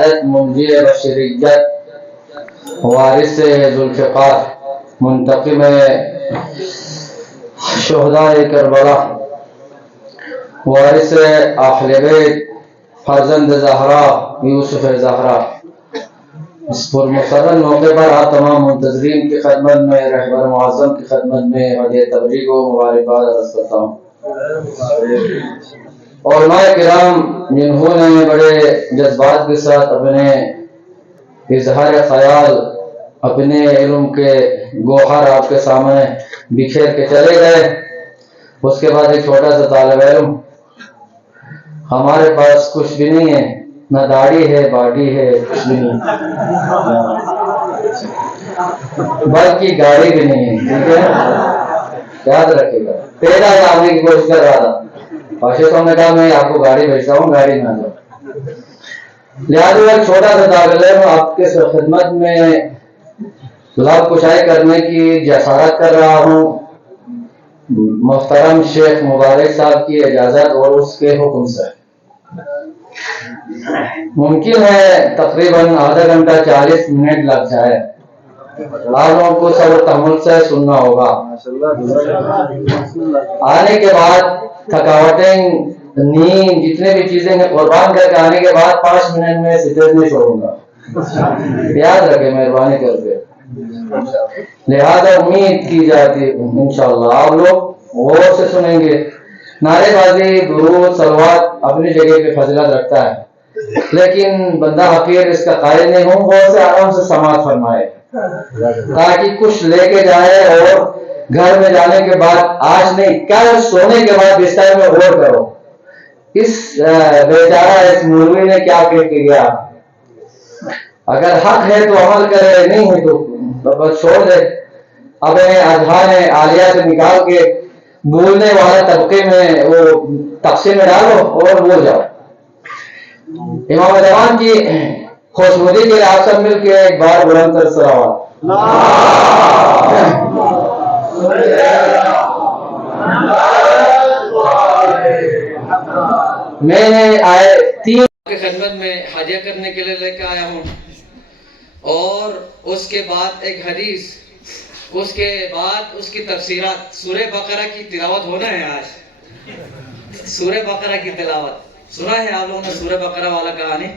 منجی بشریت، وارث ذوالفقار، منتقم شہدائے کربلا، وارث اہل بیت، فرزند زہرا یوسف زہرا، اس پر مسرن موقع پر آپ تمام منتظرین کی خدمت میں، رہبر معظم کی خدمت میں ہدیہ تبریک و مبارکباد عرض کرتا ہوں۔ علماء کرام جنہوں نے بڑے جذبات کے ساتھ اپنے اظہار خیال، اپنے علم کے گوہر آپ کے سامنے بکھیر کے چلے گئے، اس کے بعد ایک چھوٹا سا طالب علم، ہمارے پاس کچھ بھی نہیں ہے، نہ داڑھی ہے، باڈی ہے، کچھ بھی نہیں، بلکہ گاڑی بھی نہیں ہے، ٹھیک ہے، یاد رکھے گا۔ پیدا آنے کی کوشش کر رہا تھا، بادشاہ صاحب نے کہا میں آپ کو گاڑی بھیجتا ہوں، گاڑی نہ دو۔ لہٰذا ایک چھوٹا سا طالب علم آپ کے خدمت میں لب کشائی کرنے کی جسارت کر رہا ہوں، محترم شیخ مبارک صاحب کی اجازت اور اس کے حکم سے۔ ممکن ہے تقریباً آدھا گھنٹہ 40 منٹ لگ جائے، آپ لوگوں کو صبر تحمل سے سننا ہوگا۔ آنے کے بعد تھکاوٹیں، نیند، جتنے بھی چیزیں ہیں قربان کر کے آنے کے بعد 5 منٹ میں سٹیج نہیں چھوڑوں گا، یاد رکھیں مہربانی کر کے۔ لہذا امید کی جاتی ہے انشاءاللہ آپ لوگ غور سے سنیں گے۔ نعرے بازی، درود، صلوات اپنی جگہ پہ فضیلت رکھتا ہے، لیکن بندہ حقیر اس کا قائل نہیں ہوں، غور سے آرام سے سماعت فرمائے تاکہ کچھ لے کے جائے اور گھر میں جانے کے بعد، آج نہیں کل سونے کے بعد بستر میں غور کرو اس بیچارہ اس مولوی نے کیا کہہ کے گیا۔ اگر حق ہے تو عمل کرے، نہیں ہے تو بس چھوڑ دے، اپنے اذہان عالیہ سے نکال کے بولنے والا طبقے میں وہ تقسیم میں ڈالو اور بول جاؤ۔ امام زمان کی خوشنودی کے لیے آپ سب مل کے ایک بار بلند تر صلوات۔ میں نے آئے 3 کی خدمت میں حاجہ کرنے کے لیے لے کے آیا ہوں، اور اس کے بعد ایک حدیث، اس کے بعد اس کی تفسیرات۔ سورہ بقرہ کی تلاوت ہونا ہے آج، سورہ بقرہ کی تلاوت سنا ہے آپ لوگوں نے؟ سورہ بقرہ والا کہانی،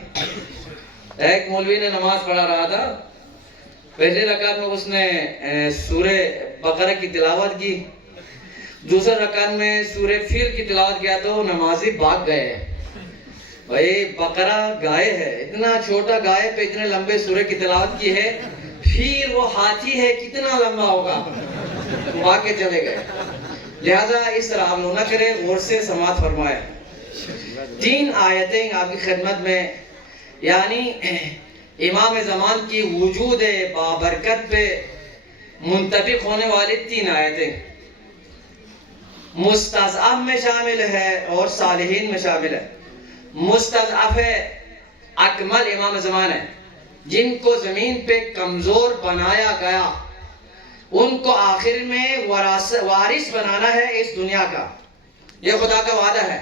ایک مولوی نے نماز پڑھا رہا تھا، پہلے رکعت میں اس نے سورہ بقرہ کی تلاوت کی، دوسرے رکعت میں سورہ فیل کی تلاوت کیا تو نمازی بھاگ گئے۔ بھائی بقرہ گائے ہے، اتنا چھوٹا گائے پہ اتنے لمبے سورہ کی تلاوت کی ہے، پھر وہ ہاتھی ہے کتنا لمبا ہوگا، بھاگ کے چلے گئے۔ لہٰذا اس طرح ہم لوگ نہ کریں، غور سے سماعت فرمائے۔ 3 آیتیں آپ کی خدمت میں، یعنی امام زمان کی وجود بابرکت پہ منطبق ہونے والی 3 آیتیں، مستضعف میں شامل ہے اور صالحین میں شامل ہے۔ مستضعف اکمل امام زمان ہے، جن کو زمین پہ کمزور بنایا گیا، ان کو آخر میں وارث بنانا ہے اس دنیا کا، یہ خدا کا وعدہ ہے۔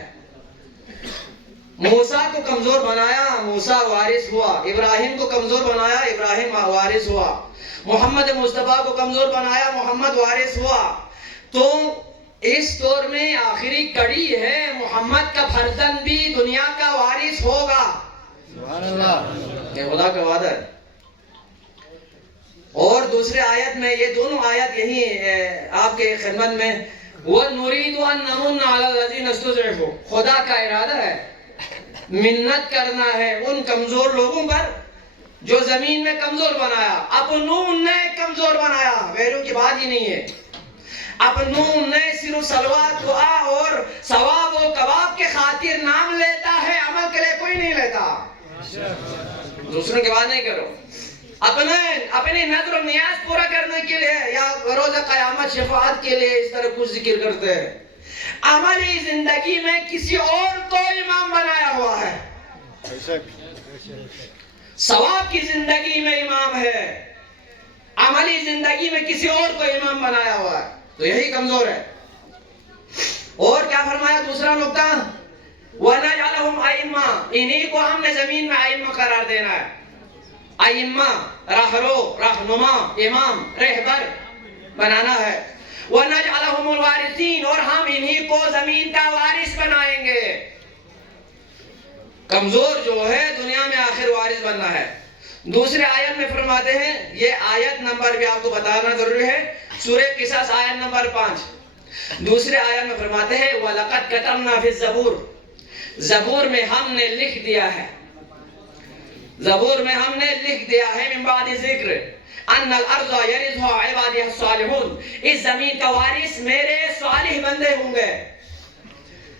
موسیٰ کو کمزور بنایا، موسیٰ وارث ہوا۔ ابراہیم کو کمزور بنایا، ابراہیم وارث ہوا۔ محمد مصطفیٰ کو کمزور بنایا، محمد وارث ہوا۔ تو اس دور میں آخری کڑی ہے، محمد کا فرزند بھی دنیا کا وارث ہوگا، سبحان اللہ، یہ خدا کا وعدہ ہے۔ اور دوسرے آیت میں، یہ دونوں آیت یہی آپ کے خدمت میں، وَنُرِيدُ أَن نَّمُنَّ عَلَى الَّذِينَ اسْتُضْعِفُوا، خدا کا ارادہ ہے، منت کرنا ہے ان کمزور لوگوں پر جو زمین میں کمزور بنایا۔ اپنوں نے کمزور بنایا، غیروں کی بات ہی نہیں ہے۔ اپنوں نے صرف صلوات، دعا اور ثواب و کباب کے خاطر نام لیتا ہے، عمل کے لیے کوئی نہیں لیتا۔ دوسروں کی بات نہیں کرو، اپنی نظر و نیاز پورا کرنے کے لیے یا روز قیامت شفاعت کے لیے اس طرح کچھ ذکر کرتے ہیں۔ عملی زندگی میں کسی اور کو امام بنایا ہوا ہے، ثواب کی زندگی میں امام ہے، عملی زندگی میں کسی اور کو امام بنایا ہوا ہے، تو یہی کمزور ہے۔ اور کیا فرمایا دوسرا نقطہ، وَنَجْعَلَهُمْ أَئِمَّةً، انہی کو ہم نے زمین میں ائمہ قرار دینا ہے. ائمہ راہرو، رہنما، امام، رہبر بنانا ہے. وَنَجْعَلَهُمُ الْوَارِثِينَ، اور ہم انہی کو زمین کا وارث بنائیں گے. کمزور جو ہے دنیا میں آخر وارث بننا ہے. دوسرے آیت میں فرماتے ہیں، یہ آیت نمبر بھی آپ کو بتانا ضروری ہے، سورہ قصص آیت نمبر 5. دوسرے آیت میں فرماتے ہیں وَلَقَدْ كَتَبْنَا فِي الزَّبُورِ، زبور میں ہم نے لکھ دیا ہے، زبور میں ہم نے لکھ دیا ہے من بعد ذکر ان الارض يرثها عبادي الصالحون، اس زمین کا وارث میرے صالح بندے ہوں گے،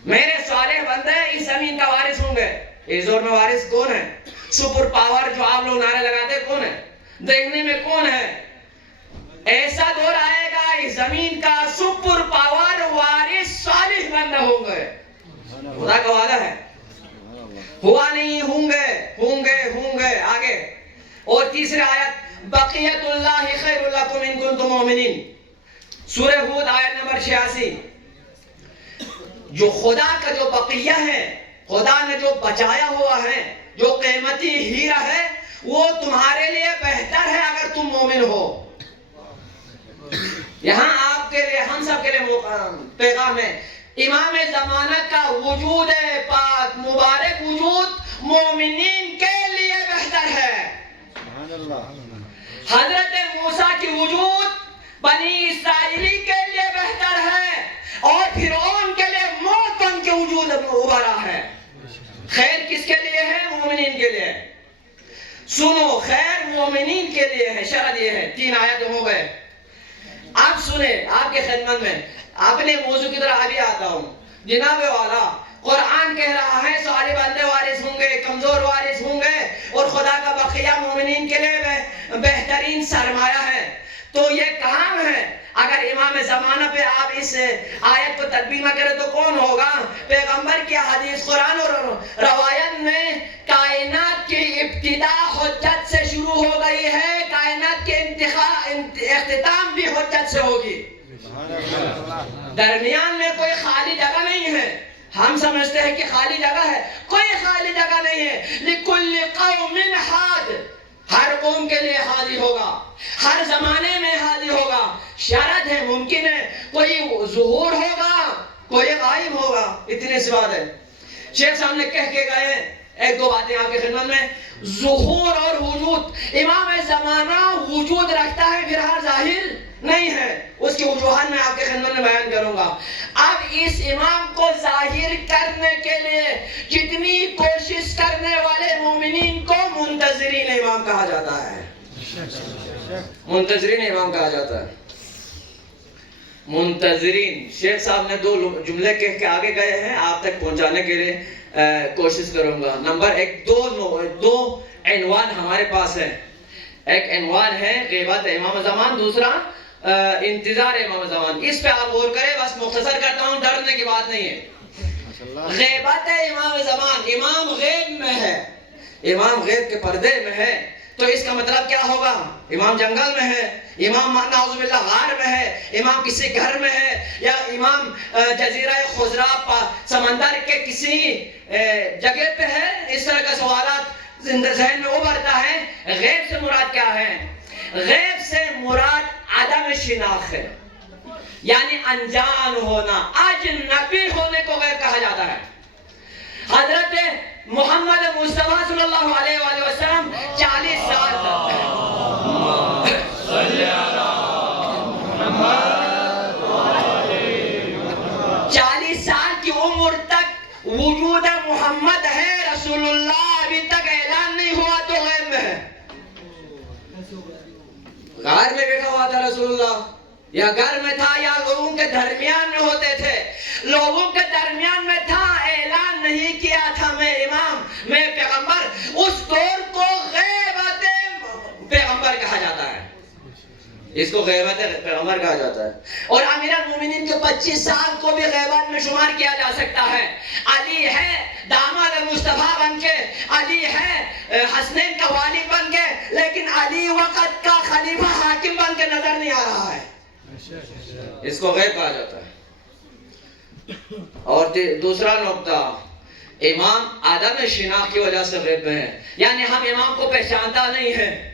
میرے صالح بندے اس زمین کا وارث ہوں گے. اس دور میں وارث کون ہے؟ سپر پاور جو آپ لوگ نعرے لگاتے ہیں کون ہے؟ دیکھنے میں کون ہے؟ ایسا دور آئے گا اس زمین کا سپر پاور وارث صالح بندہ ہوں گے. خدا کا وعدہ ہے، ہوا نہیں، ہوں گے ہوں گے ہوں گے. آگے اور تیسرے آیت بقیت اللہ خیر لکم ان کنتم مؤمنین، سورہ ہود آیت نمبر 86. جو خدا کا جو بقیہ ہے، خدا نے جو بچایا ہوا ہے، جو قیمتی ہیرا ہے، وہ تمہارے لیے بہتر ہے اگر تم مومن ہو. یہاں آپ کے لیے، ہم سب کے لیے پیغام ہے، امام زمانہ کا وجود پاک مبارک وجود مومنین کے لیے بہتر ہے. حضرت موسیٰ کی وجود بنی اسرائیلی کے لیے بہتر ہے، اور فرعون کے لیے موت ان کے وجود ابھرا ہے. خیر کس کے لیے ہے؟ مومنین کے لیے. سنو، خیر مومنین کے لیے ہے. شرط یہ ہے، 3 آیت ہو گئے. آپ سنیں، آپ کے خدمت میں اپنے موضوع کی طرح ابھی آتا ہوں. جناب والا قرآن کہہ رہا ہے صالح بندے وارث ہوں گے، کمزور وارث ہوں گے، اور خدا کا بقیہ مومنین کے لیے بہترین سرمایہ ہے. تو یہ کام ہے. اگر امام زمانہ پہ آپ اس آیت کو تطبیق نہ کریں تو کون ہوگا؟ پیغمبر کی حدیث، قرآن اور روایت میں کائنات کی ابتدا حجت سے شروع ہو گئی ہے، کائنات کے اختتام بھی حجت سے ہوگی. درمیان میں کوئی خالی جگہ نہیں ہے. ہم سمجھتے ہیں کہ خالی جگہ ہے، کوئی خالی جگہ نہیں ہے. لِكُلِّ قَوْمٍ حَادٍ، ہر قوم کے لیے حاضر ہوگا، ہر زمانے میں حاضر ہوگا. شرط ہے، ممکن ہے کوئی ظہور ہوگا، کوئی غائب ہوگا. اتنی سی بات ہے. شیخ صاحب نے کہہ کے گئے ایک دو باتیں آپ کی خدمت میں. ظہور اور وجود، امام زمانہ وجود رکھتا ہے پھر ہر ظاہر نہیں ہے. اس کی وجوہات میں آپ کے خدمت میں بیان کروں گا. اب اس امام کو ظاہر کرنے کے لیے جتنی کوشش کرنے والے مومنین کو منتظرین امام کہا جاتا ہے. منتظرین امام کہا جاتا ہے. منتظرین. شیخ صاحب نے 2 جملے کہہ کے آگے گئے ہیں، آپ تک پہنچانے کے لیے کوشش کروں گا. نمبر 1، 2 عنوان ہمارے پاس ہے. ایک عنوان ہے غیبت امام زمان، دوسرا انتظار امام زمان. اس پہ آپ غور کریں. بس مختصر کرتا ہوں، ڈرنے کی بات نہیں ہے. غیبت امام زمان، امام غیب میں ہے، امام غیب کے پردے میں ہے. تو اس کا مطلب کیا ہوگا؟ امام جنگل میں ہے، امام نعوذ باللہ غار میں ہے، امام کسی گھر میں ہے، یا امام جزیرہ خضرا سمندر کے کسی جگہ پہ ہے. اس طرح کا سوالات ذہن میں ابھرتا ہے. غیب سے مراد کیا ہے؟ غیب سے مراد عدم شناخت ہے، یعنی انجان ہونا، اجنبی ہونے کو غیب کہا جاتا ہے. حضرت محمد مصطفیٰ صلی اللہ علیہ وآلہ وسلم 40 سال تک 40 سال کی عمر تک وجود محمد ہے، رسول اللہ ابھی تک اعلان نہیں ہوا تو غیب میں ہے. غار میں بیٹھا ہوا تھا رسول اللہ، یا گھر میں تھا، یا لوگوں کے درمیان میں ہوتے تھے، لوگوں کے درمیان میں تھا، اعلان نہیں کیا تھا میں امام، میں پیغمبر. اس دور کو غیبت پیغمبر کہا جاتا ہے. اس کو غیبت پیغمبر کہا جاتا ہے. اور امیر المومنین کے 25 سال کو بھی غیبت میں شمار کیا جا سکتا ہے. علی ہے داماد مصطفیٰ بن کے، علی ہے حسنین کا والد بن کے، لیکن علی وقت کا خلیفہ حاکم بن کے نظر نہیں آ رہا ہے. اس کو غیب کہا جاتا ہے. اور دوسرا نقطہ امام عدم شناخت کی وجہ سے غیب میں ہے، یعنی ہم امام کو پہچانتا نہیں ہے۔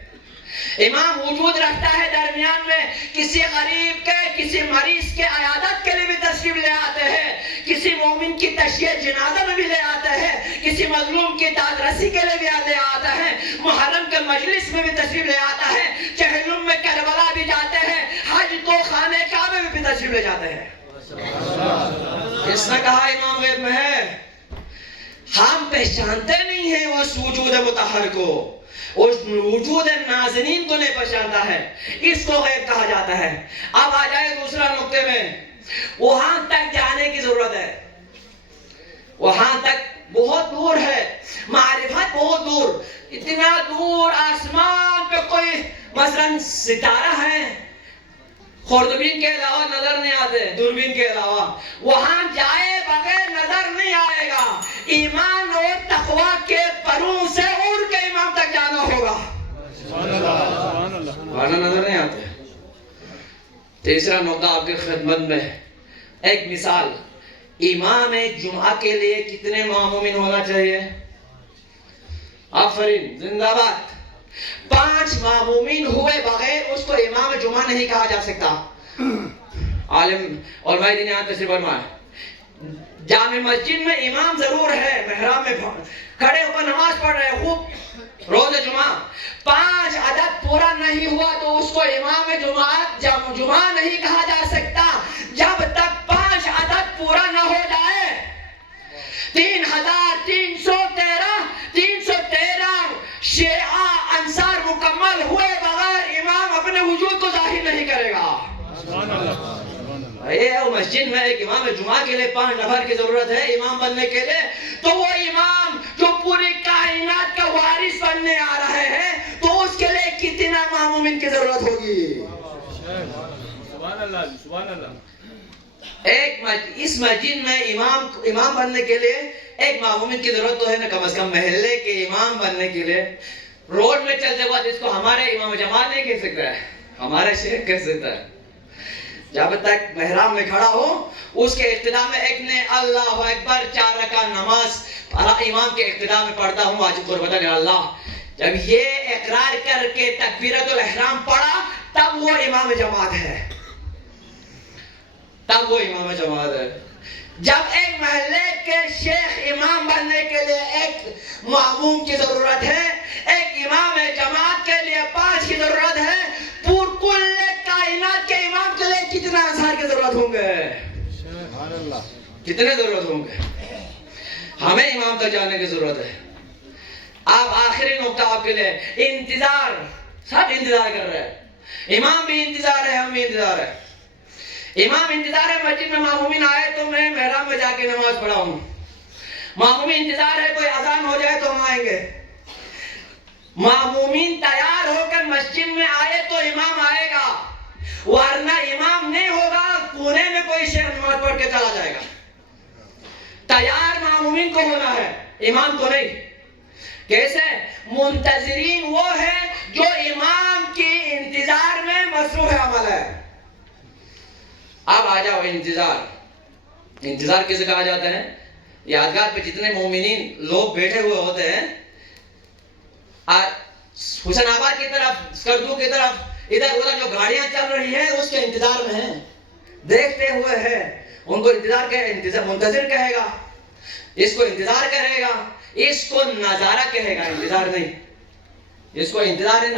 امام وجود رکھتا ہے درمیان میں، کسی غریب کے، کسی مریض کے عیادت کے لیے بھی تشریف لے آتے ہیں، کسی مومن کی تشییع جنازہ میں بھی لے آتے ہیں، کسی مظلوم کی داد رسی کے لیے بھی لے آتا ہے، محرم کے مجلس میں بھی تشریف لے آتا ہے، چہلم میں کربلا بھی جاتے ہیں، حج کو خانہ کعبہ میں بھی تشریف لے جاتے ہیں۔ کس نے کہا امام غیب میں ہے؟ ہم پہچانتے نہیں ہیں اس وجود مطہر کو، اس وجود نازنین کو نہیں پہچانتا ہے، اس کو غیب کہا جاتا ہے۔ اب آ جائے دوسرا نقطے میں، وہاں تک جانے کی ضرورت ہے، وہاں تک بہت دور ہے، معرفت بہت دور، اتنا دور آسمان پہ کوئی مثلا ستارہ ہے، خوردبین کے علاوہ نظر نہیں آتے، دوربین کے علاوہ، وہاں جائے بغیر نظر نہیں آئے گا، ایمان اور تقوی کے پروں سے اڑ کے امام تک جانا ہوگا، ورنہ نظر نہیں آتے۔ تیسرا نقطہ آپ کی خدمت میں، ایک مثال، امام جمعہ کے لیے کتنے معمومین ہونا چاہیے؟ آفرین، زندہ باد۔ 5 معمومین ہوئے بغیر اس کو امام جمعہ نہیں کہا جا سکتا۔ عالم علماء دین یہاں تشریف فرمائے، جامع مسجد میں امام ضرور ہے، محراب میں کھڑے ہو کر نماز پڑھ رہے خوب، روز جمعہ 5 عدد پورا نہیں ہوا تو اس کو امام جمعہ نہیں کہا جا سکتا جب تک 5 عدد پورا نہ ہو جائے۔ 3,313 شیعہ انصار مکمل ہوئے بغیر امام اپنے وجود کو ظاہر نہیں کرے گا۔ مسجد میں ایک امام جمعہ کے لیے 5 نفر کی ضرورت ہے امام بننے کے لیے، تو وہ امام جو پوری کائنات کا وارث بننے آ رہے ہیں تو اس کے لیے کتنا معمومین کی ضرورت ہوگی؟ سبحان اللہ، سبحان اللہ۔ اس مسجد میں امام بننے کے لیے ایک معمومین کی ضرورت تو ہے نا، کم از کم محلے کے امام بننے کے لیے۔ روڈ میں چلتے وقت اس کو ہمارے امام جماعت نہیں کہہ سکتا ہے، ہمارے شیخ کہہ سکتا ہے۔ جب تک محراب میں کھڑا ہو، اس کے اقتداء میں ایک نے اللہ اکبر 4 رکعت نماز امام کے اقتداء میں پڑھتا ہوں واجب قربت اللہ، جب یہ اقرار کر کے تکبیرۃ الاحرام پڑھا تب وہ امام جماعت ہے، تب وہ امام جماعت ہے۔ جب ایک محلے کے شیخ امام بننے کے لیے ایک معموم کی ضرورت ہے، ایک امام جماعت کے لیے 5 کی ضرورت ہے، کل کائنات کے امام کے لیے کتنا انصار کی ضرورت ہوں گے؟ کتنے ضرورت ہوں گے؟ ہمیں امام تک جانے کی ضرورت ہے۔ اب آخری نقطہ آپ کے لیے، انتظار، سب انتظار کر رہے ہیں، امام بھی انتظار ہے، ہم بھی انتظار ہے۔ امام انتظار ہے مسجد میں معمومین آئے تو میں محراب میں جا کے نماز پڑھا ہوں، معمومین انتظار ہے کوئی اذان ہو جائے تو ہم آئیں گے، معمومین تیار ہو کر مسجد میں آئے تو امام آئے گا، ورنہ امام نہیں ہوگا کونے میں کوئی شیخ نماز پڑھ کے چلا جائے گا۔ تیار معمومین کو ہونا ہے، امام کو نہیں۔ کیسے؟ منتظرین وہ ہے جو امام کی انتظار میں مصروف عمل ہے۔ اب آ جاؤ انتظار کسے کہا جاتا ہے؟ یادگار پہ جتنے مومنین لوگ بیٹھے ہوئے ہوتے ہیں، حسین آباد کی طرف، سکردو کی طرف، ادھر ادھر جو گاڑیاں چل رہی ہیں اس کے انتظار میں ہیں، دیکھتے ہوئے ہیں، ان کو منتظر کہے گا، اس کو انتظار کرے گا، اس کو نظارہ کہے گا، انتظار نہیں، اس کو انتظار ہے،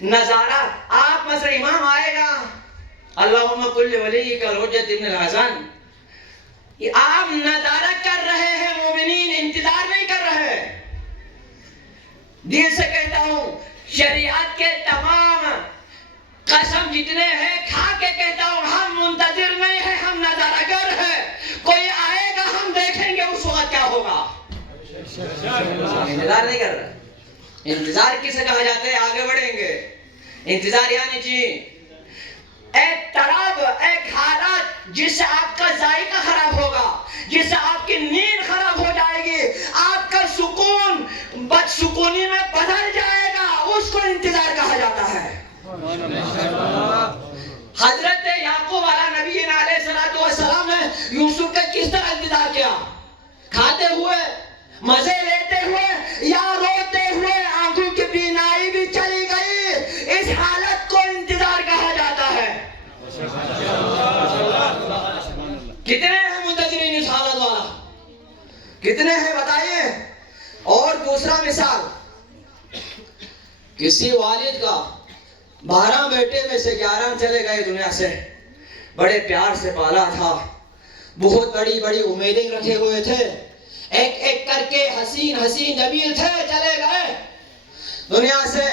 نظارہ۔ آپ مثلا امام آئے گا، اللہم کل ولیک الحجۃ ابن الحسن، آپ نظارہ کر رہے ہیں، مومنین انتظار نہیں کر رہے۔ دل سے کہتا ہوں، شریعت کے تمام قسم جتنے ہیں کھا کے کہتا ہوں، ہم منتظر نہیں ہیں، ہم نظارہ گر ہیں۔ کوئی آئے گا ہم دیکھیں گے اس وقت کیا ہوگا۔ انتظار نہیں کر رہا۔ انتظار کسے کہا جاتا ہے؟ آگے بڑھیں گے۔ انتظار یعنی ایک طرب، ایک حالت جس سے آپ کا ذائقہ خراب ہوگا، جس سے آپ کی نیند خراب ہو جائے گی، آپ کا سکون بد سکونی میں بدل جائے گا، اس کو انتظار کہا جاتا ہے۔ حضرت یعقوب علیہ نبی علیہ السلام نے یوسف کا کس طرح انتظار کیا؟ کھاتے ہوئے، مزے لیتے ہوئے یا روتے ہوئے آنکھوں کی بینائی بھی چلی گئی، اس حالت کو انتظار کہا جاتا ہے۔ کتنے ہیں منتظرین اس حالت والا؟ کتنے ہیں بتائیے؟ اور دوسرا مثال، کسی والد کا 12 بیٹے میں سے 11 چلے گئے دنیا سے، بڑے پیار سے پالا تھا، بہت بڑی بڑی امیدیں رکھے ہوئے تھے، ایک ایک کر کے حسین حسین جمیل تھے، چلے گئے دنیا سے۔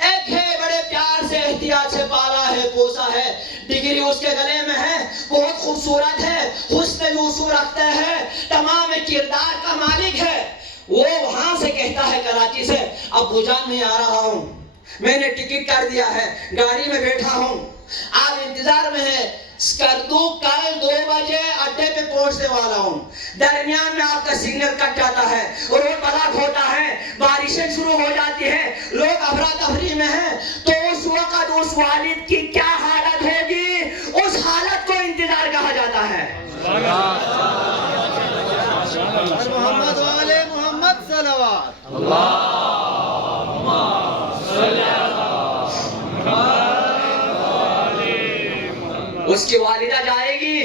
ایک ہے بڑے پیار سے احتیاط سے پالا ہے، پوسا ہے، ڈگری اس کے گلے میں ہے، بہت خوبصورت ہے، حسن یوسف رکھتا ہے، تمام کردار کا مالک ہے۔ وہ وہاں سے کہتا ہے کراچی سے، ابو جان میں آ رہا ہوں، میں نے ٹکٹ کر دیا ہے، گاڑی میں بیٹھا ہوں، آپ انتظار میں ہیں، کر دوں کل 2 بجے اڈے پہ پہنچنے والا ہوں۔ درمیان میں آپ کا سگنل کٹ جاتا ہے، روڈ بلاک ہوتا ہے، بارشیں شروع ہو جاتی ہے، لوگ افراتفری میں ہیں، تو اس وقت اس والد کی کیا حالت ہوگی؟ اس حالت کو انتظار کہا جاتا ہے۔ محمد والے محمد صلوات اس کی والدہ جائے گی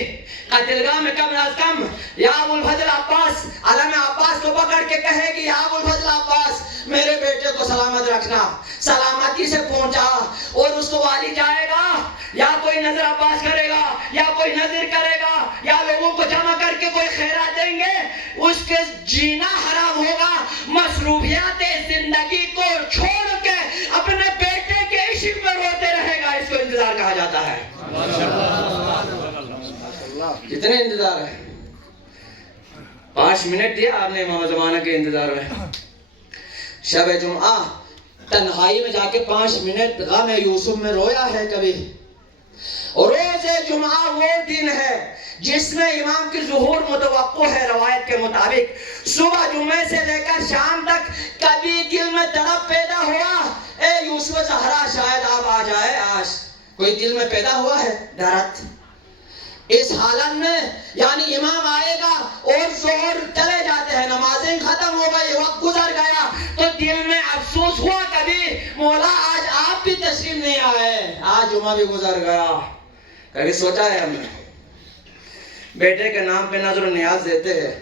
قتلگاہ میں کم از کم یا ابو الفضل عباس، علم عباس کو پکڑ کے کہے گی، یا ابو الفضل عباس میرے بیٹے کو سلامت رکھنا، سلامتی سے پہنچا۔ اور اس کو والد جائے گا، یا کوئی نظر عباس کرے گا، یا کوئی نظر کرے گا، یا لوگوں کو جمع کر کے کوئی خیرات دیں گے، اس کے جینا حرام ہوگا، مصروفیات زندگی کو چھوڑ کے اپنے بیٹے کے عشق میں روتے رہے گا۔ اس کو انتظار کہا جاتا ہے۔ کتنے انتظار ہے؟ 5 منٹ دیا آپ نے امام زمانہ کے انتظار میں۔ شب جمعہ تنہائی میں جا کے 5 منٹ غم یوسف میں رویا ہے کبھی؟ روز جمعہ وہ دن ہے جس میں امام کی ظہور متوقع ہے، روایت کے مطابق صبح جمعے سے لے کر شام تک کبھی دل میں تڑپ پیدا ہوا، اے یوسف زہرا شاید آپ آ جائے آج؟ کوئی دل میں پیدا ہوا ہے ڈرت؟ اس حالت میں یعنی امام آئے گا اور ظہر چلے جاتے ہیں، نمازیں ختم ہو گئی، وقت گزر گیا، تو دل میں افسوس ہوا کبھی مولا آج آپ بھی تشریف نہیں آئے، آج جمعہ بھی گزر گیا؟ کبھی سوچا ہے ہم نے؟ بیٹے کے نام پہ نظر و نیاز دیتے ہیں،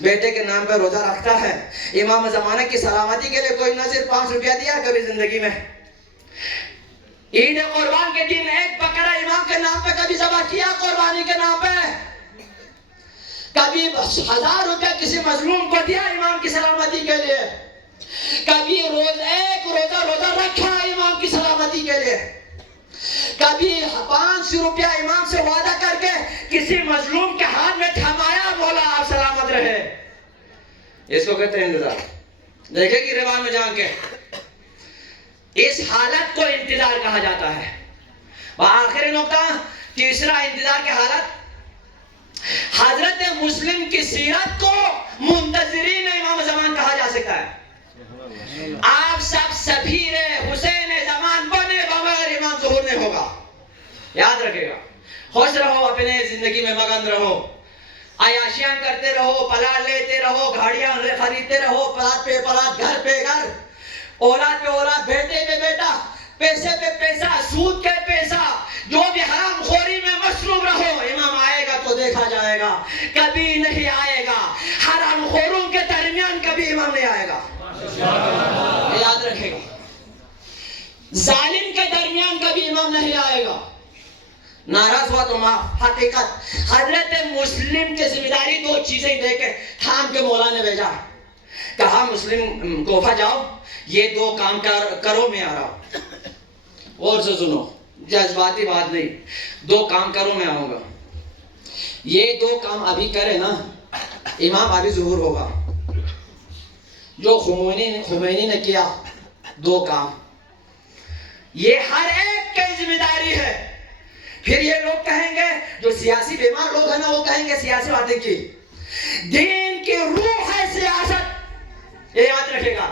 بیٹے کے نام پہ روزہ رکھتا ہے، امام زمانہ کی سلامتی کے لیے کوئی نظر 5 روپیہ دیا کبھی زندگی میں؟ عید قربان کے دن ایک بکرا امام کے نام پہ کبھی ذبح کیا؟ قربانی کے نام پہ کبھی 1000 روپے کسی مظلوم کو دیا امام کی سلامتی کے لیے؟ کبھی ایک روزہ رکھا امام کی سلامتی کے لیے؟ کبھی 500 روپیہ امام سے وعدہ کر کے کسی مظلوم کے ہاتھ میں تھمایا، مولا آپ سلامت رہے؟ اس کو کہتے ہیں انتظار۔ دیکھے گی ریوان میں جان کے، اس حالت کو انتظار کہا جاتا ہے۔ آخری نقطہ، تیسرا انتظار کی حالت، حضرت مسلم کی سیرت کو منتظرین امام زمان کہا جا سکتا ہے۔ آپ سب سفیر حسین زمان بنے بغیر امام ظہور نہیں ہوگا، یاد رکھے گا۔ خوش رہو، اپنے زندگی میں مگن رہو، عیاشیاں کرتے رہو، پلاٹ لیتے رہو، گاڑیاں خریدتے رہو، پلاٹ پہ پلاٹ، گھر پہ گھر، اولاد پہ اولاد، بیٹے پہ بیٹا، پیسے پہ پیسہ، سود کے پیسہ، جو بھی حرام خوری میں مصروف رہو، امام آئے گا تو دیکھا جائے گا، کبھی نہیں آئے گا۔ حرام خوروں کے درمیان کبھی امام نہیں آئے گا، یاد رکھے گا۔ ظالم کے درمیان کبھی امام نہیں آئے گا۔ ناراض ہوا تو معاف۔ حقیقت حضرت مسلم کی ذمہ داری 2 چیزیں دے کے تھام کے مولا نے بھیجا، کہا مسلم کوفہ جاؤ، یہ 2 کام کرو، میں آ رہا ہوں۔ اور سے سنو، جذباتی بات نہیں، 2 کام کرو، میں آؤں گا۔ یہ 2 کام ابھی کرے نا، امام ابھی ظہور ہوگا۔ جو خمینی نے کیا 2 کام، یہ ہر ایک کی ذمہ داری ہے۔ پھر یہ لوگ کہیں گے، جو سیاسی بیمار لوگ ہیں نا، وہ کہیں گے سیاسی باتیں کی، دین کی روح ہے سیاست، یہ یاد رکھے گا،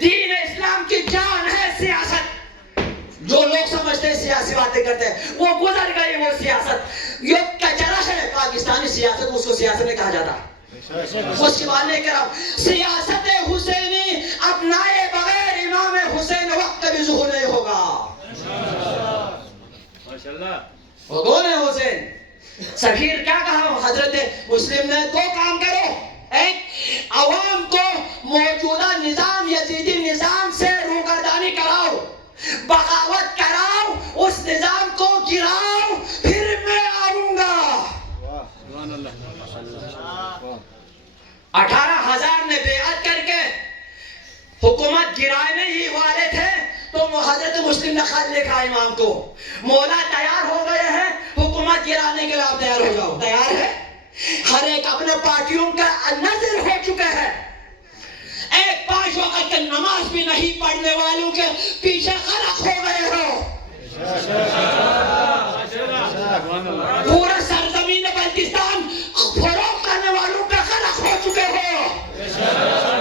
دین اسلام کی جان ہے سیاست۔ جو لوگ سمجھتے ہیں سیاسی باتیں کرتے ہیں، وہ گزر گئی وہ سیاست، یہ کچرا ہے پاکستانی سیاست، اس کو سیاست نہیں کہا جاتا۔ اس کے بعد لے کر آؤ سیاست حسینی اپنائے بغیر امام حسین وقت بھی ظہور نہیں ہوگا. وہ کون ہے حسین؟ سفیر کیا کہا حضرت مسلم نے؟ دو کام کرو. ایک، عوام کو موجودہ نظام یزیدی نظام سے روگردانی کراؤ، بغاوت کراؤ، اس نظام کو گراؤ، پھر میں آؤں گا. 18,000 نے بیعت کر کے حکومت گرانے ہی والے تھے تو حضرت مسلم نے خط لکھا امام کو، مولا تیار ہو گئے ہیں حکومت گرانے کے لیے، آپ تیار ہو جاؤ. تیار ہے؟ ہر ایک اپنے پارٹیوں کا نظر ہو چکا ہے. ایک 5 وقت کی نماز بھی نہیں پڑھنے والوں کے پیچھے خلق ہو گئے ہو. پورا سرزمین بلتستان فروغ کرنے والوں کا خلق ہو چکے ہو.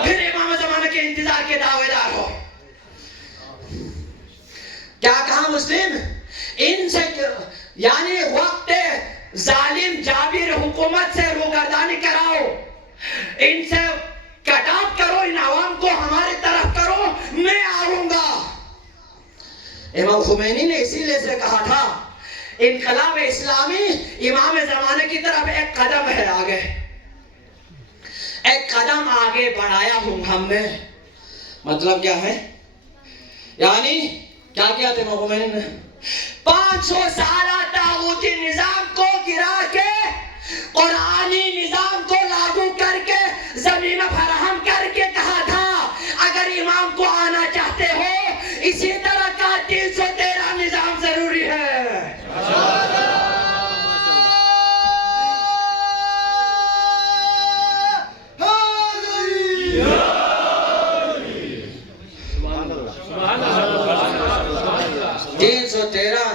پھر امام زمانہ کے انتظار کے دعوے دار ہو. کیا کہا مسلم؟ ان سے یعنی وقت ظالم جابر حکومت سے روگردانی کراؤ، ان سے کٹ آف کرو، ان عوام کو ہماری طرف کرو، میں آؤں گا. امام خمینی نے اسی لیے سے کہا تھا انقلاب اسلامی امام زمانے کی طرف ایک قدم ہے آگے، ایک قدم آگے بڑھایا ہوں ہم نے. مطلب کیا ہے؟ یعنی کیا کیا تھے امام خمینی نے؟ 500 سالہ طاغوتی نظام کو گرا کے قرآنی نظام کو لاگو کر کے زمین فراہم کر کے کہا تھا اگر امام کو آنا چاہتے ہو اسی طرح کا 313 نظام ضروری ہے.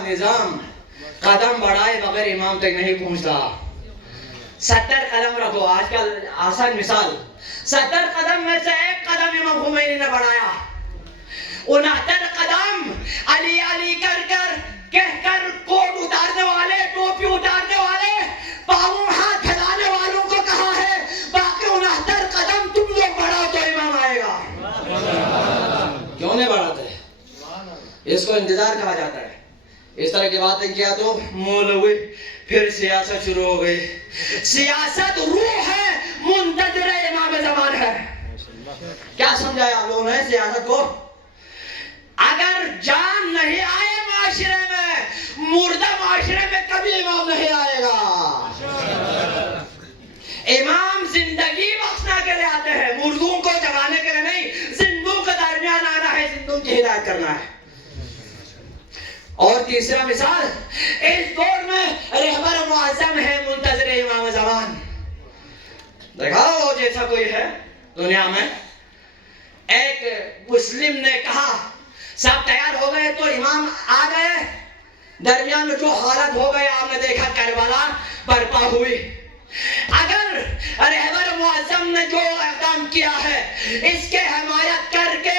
نظام قدم بڑھائے بغیر امام تک نہیں پہنچتا. 70 قدم رکھو، آج کل آسان مثال، 70 قدم میں سے ایک قدم امام خمینی نے بڑھایا. 69 قدم علی علی کر کر کہہ کر کوٹ اتارنے والے، ٹوپی اتارنے والے، پاؤں ہاتھ پھیلانے والوں کو کہا ہے باقی 69 قدم تم لوگ بڑھاؤ تو امام آئے گا. کیوں نہیں بڑھاتے؟ اس کو انتظار کہا جاتا ہے. اس طرح کی باتیں کیا تو مولوی پھر سیاست شروع ہو گئی. سیاست روح ہے، منتظر امام زمان ہے. کیا سمجھایا آپ لوگوں نے سیاست کو؟ اگر جان نہیں آئے معاشرے میں، مردہ معاشرے میں کبھی امام نہیں آئے گا. امام زندگی بخشنے کے لیے آتے ہیں، مردوں کو جگانے کے لیے نہیں. زندوں کے درمیان آنا ہے، زندوں کی ہدایت کرنا ہے. اور تیسرا مثال، اس دور میں رہبر معظم ہے منتظر امام زمان. دیکھا وہ جیسا کوئی ہے دنیا میں. ایک مسلم نے کہا سب تیار ہو گئے تو امام آ گئے. درمیان میں جو حالت ہو گئی آپ نے دیکھا، کربلا برپا ہوئی. اگر رہبر معظم نے جو اقدام کیا ہے اس کے حمایت کر کے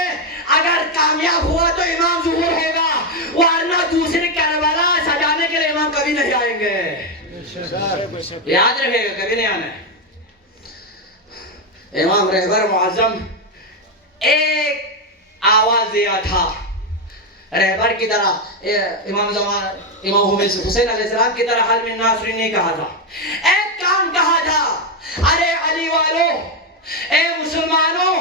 اگر کامیاب ہوا تو امام ظہور ہوگا، ورنہ دوسری کربلا سجانے کے لیے امام کبھی نہیں آئیں گے. یاد رکھے گا کبھی نہیں آنا ہے. امام رہبر معظم ایک آواز دیا تھا رہبر کی طرح، امام حسین علیہ السلام کی طرح حل من ناصرین نہیں کہا تھا. ایک کام کہا تھا، ارے علی والو، اے مسلمانوں،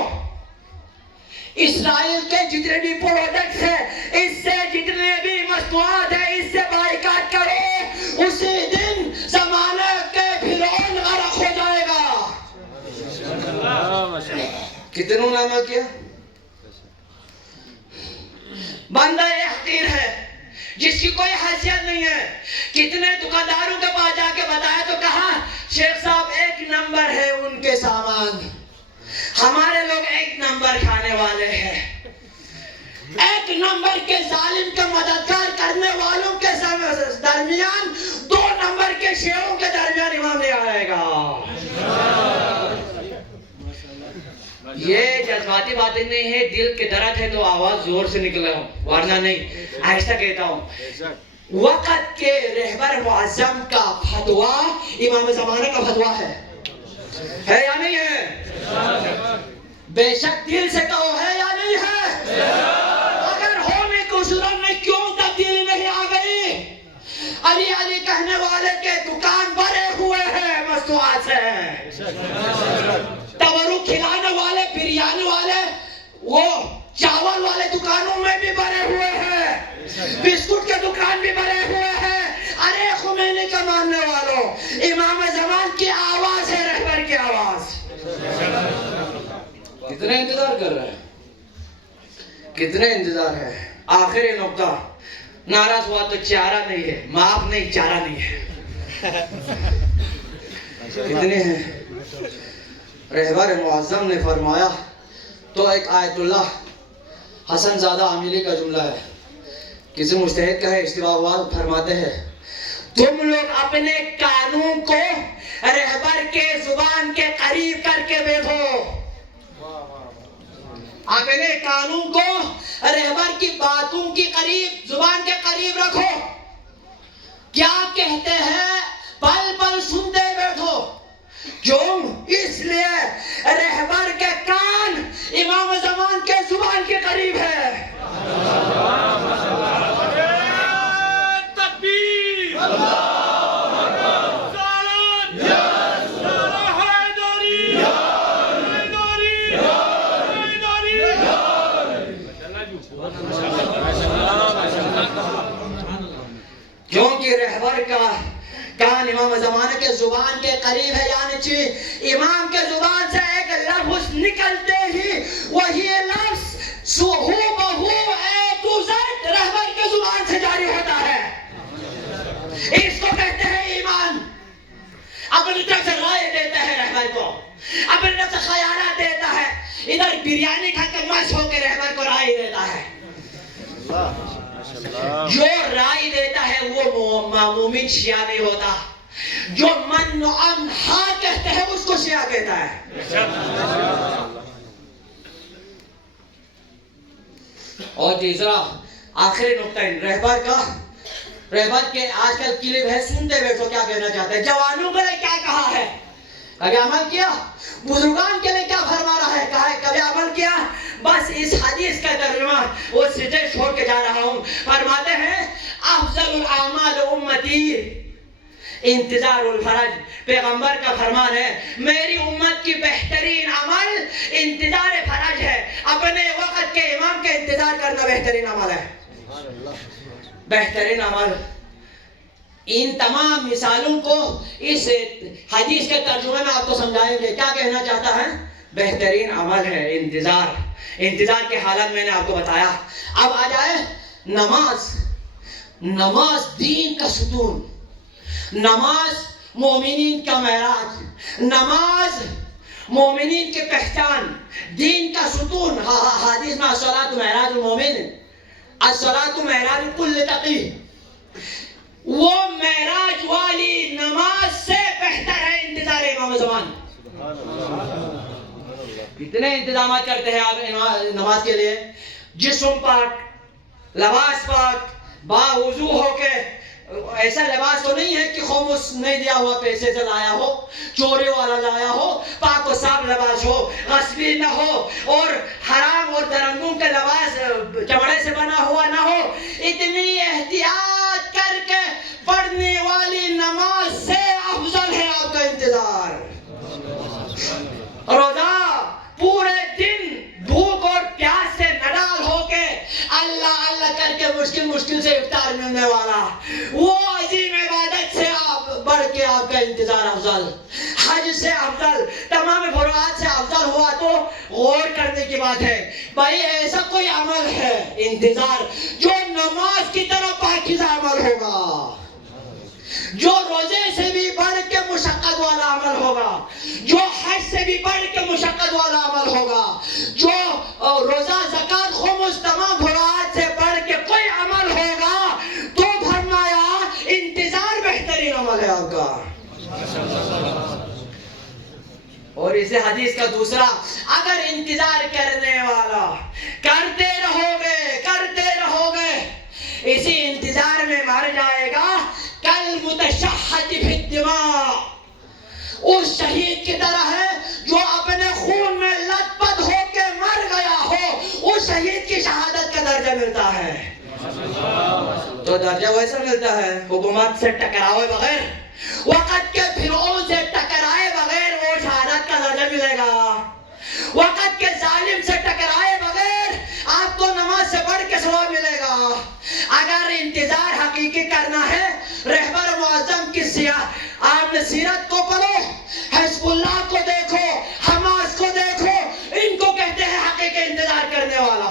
اسرائیل کے جتنے بھی پروڈکٹس ہیں، اس سے جتنے بھی مصنوعات ہیں، اس سے بائیکاٹ کرو. اسی دن زمانے کے فرعون غرق ہو جائے گا. کتنوں نے عمل کیا؟ بندہ یہ حقیر ہے جس کی کوئی حیثیت نہیں ہے. کتنے دکانداروں کے پاس جا کے بتایا تو کہا شیخ صاحب 1 نمبر ہے ان کے سامان، ہمارے لوگ 1 نمبر کھانے والے ہیں. 1 نمبر کے ظالم کا مددگار کرنے والوں کے درمیان 2 نمبر کے شیعوں کے درمیان امام نہیں آئے گا. یہ جذباتی باتیں نہیں ہے، دل کے درد ہے تو آواز زور سے نکلا ہوں، ورنہ نہیں. آہستہ کہتا ہوں. وقت کے رہبر معظم کا فتویٰ امام زمانہ کا فتویٰ ہے. ہے یا نہیں ہے؟ بے شک دل سے کہو ہے یا نہیں ہے؟ اگر ہونے کو صورت میں کیوں تبدیلی نہیں آ گئی؟ علی علی کہنے والے کے دکان بھرے ہوئے ہیں مصنوعات سے، تورک کھلانے والے، بریانی والے، وہ چاول والے دکانوں میں بھی بھرے ہوئے ہیں، بسکٹ کے دکان بھی بھرے ہوئے ہیں۔ ارے خمینی کا ماننے والوں، امام زمان کی آواز ہے، رہبر کی آواز۔ کتنے انتظار کر رہے ہیں؟ کتنے انتظار ہے؟ آخری نقطہ، ناراض ہوا تو چارہ نہیں ہے، معاف نہیں، چارہ نہیں ہے۔ کتنے ہیں؟ رہبر معظم نے فرمایا تو ایک آیت اللہ حسن زادہ عاملی کا جملہ ہے، کسی مجتہد کا ہے، استواء فرماتے ہیں تم لوگ اپنے قانون کو رہبر کے زبان کے قریب کر کے بیٹھو، اپنے قانون کو رہبر کی باتوں کی قریب، زبان کے قریب رکھو، کیا کہتے ہیں پل پل سنتے بیٹھو۔ کیوں؟ اس لیے رہبر کے کان امام زمان کے زبان کے قریب ہے۔ کیونکہ رہبر کا کان امام زمانے کے زبان کے قریب ہے، یعنی امام کے زبان سے ایک لفظ نکلتے ہی وہی لفظ ہو بہو اے ٹو زیڈ رہبر کے زبان سے جاری ہوتا ہے۔ اس کو کہتے ہیں ایمان۔ اپنی طرف سے رائے دیتا ہے رہبر کو، اپنی طرف سے خیالات دیتا ہے، ادھر بریانی کھا کے مست ہو کے رہبر کو رائے دیتا ہے۔ جو رائے دیتا ہے وہ مومن شیعہ نہیں ہوتا، جو من نعم ہاں کہتے ہیں اس کو شیعہ کہتا ہے۔ اور تیسرا آخری نقطہ رہبر کے آج کل کلپ ہے، سنتے بیٹھو کیا کہنا چاہتے ہیں۔ جوانوں کے لیے کیا کہا ہے، کبھی عمل کیا؟ بزرگان کے لیے کیا فرما رہا ہے، کہا ہے کبھی عمل کیا؟ بس اس حدیث کا ترجمہ وہ سجے چھوڑ کے جا رہا ہوں۔ فرماتے ہیں افضل الاعمال امتی انتظار الفرج، پیغمبر کا فرمان ہے میری امت کی بہترین عمل انتظار فرج ہے، اپنے وقت کے امام کے انتظار کرنا بہترین عمل ہے، بہترین عمل۔ ان تمام مثالوں کو اس حدیث کے ترجمے میں آپ کو سمجھائیں گے۔ کیا کہنا چاہتا ہے؟ بہترین عمل ہے انتظار کے حالت میں نے آپ کو بتایا۔ اب آ جائے نماز دین کا ستون، نماز مومنین کا معراج، نماز مومنین کی پہچان، دین کا ستون۔ حدیث میں الصلاۃ معراج المومن، الصلاۃ معراج کل تقی، وہ معراج والی نماز سے بہتر ہے انتظار امام زمان۔ کتنے انتظامات کرتے ہیں آپ نماز کے لیے؟ جسم پاک، لباس پاک، باوضو ہو کے، ایسا لباس تو نہیں ہے کہ خمس نہیں دیا ہوا پیسے سے لایا ہو، چوری والا لایا ہو، پاک و صاف لباس ہو، غصبی نہ ہو، اور حرام اور درندوں کے لباس چمڑے سے بنا ہوا نہ ہو۔ اتنی احتیاط کر کے پڑھنے والی نماز سے افضل ہے آپ کا انتظار۔ روزہ پورے دن بھوک اور پیاس سے نڈال ہو کے اللہ اللہ کر کے مشکل سے افطار ملنے والا، وہ عظیم عبادت سے بڑھ کے آپ کا انتظار افضل، حج سے افضل، تمام فروعات سے افضل ہوا تو غور کرنے کی بات ہے۔ بھائی ایسا کوئی عمل ہے انتظار جو نماز کی طرح پاکیزہ عمل ہوگا، جو روزے سے بھی بڑھ کے مشقت والا عمل ہوگا، جو حج سے بھی بڑھ کے مشقت والا عمل ہوگا، جو روزہ زکات خمس تمام فروعات سے بڑھ کے کوئی عمل ہوگا، تو فرمایا انتظار بہترین عمل ہے آپ کا۔ اور اس حدیث کا دوسرا، اگر انتظار کرنے والا کرتے رہو گے اسی انتظار میں مر جائے گا، کل متشہد فی الدماء، اس اس شہید کی طرح ہے جو اپنے خون میں لت پت ہو کے مر گیا ہو، اس شہید کی شہادت کا درجہ ملتا ہے۔ تو درجہ ویسا ملتا ہے، حکومت سے ٹکرائے بغیر، وقت کے فرعون سے ٹکرائے بغیر وہ شہادت کا درجہ ملے گا۔ وقت کے ظالم سے ٹکرائے بغیر آپ کو نماز سے بڑھ کے ثواب ملے گا۔ اگر انتظار حقیقی کرنا ہے، رہبر معظم کی آپ نے سیرت کو پڑھو، حزب اللہ کو دیکھو، حماس کو دیکھو، ان کو کہتے ہیں حقیقی انتظار کرنے والا۔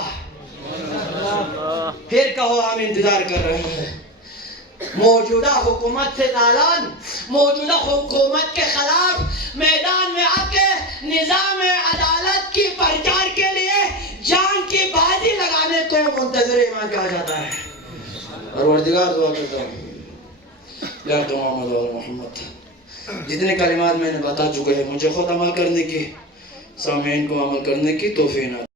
پھر کہو ہم انتظار کر رہے ہیں۔ موجودہ حکومت سے نالان، موجودہ حکومت کے خلاف میدان میں آ کے نظام عدالت کی پرچار کے لیے جان کی بازی لگانے کو منتظر ایمان کہا جاتا ہے۔ پروردگار دعا کرتا ہوں یا تو محمد اور محمد، جتنے کلمات میں نے بتا چکے ہیں مجھے خود عمل کرنے کی، سامعین کو عمل کرنے کی توفیق عطا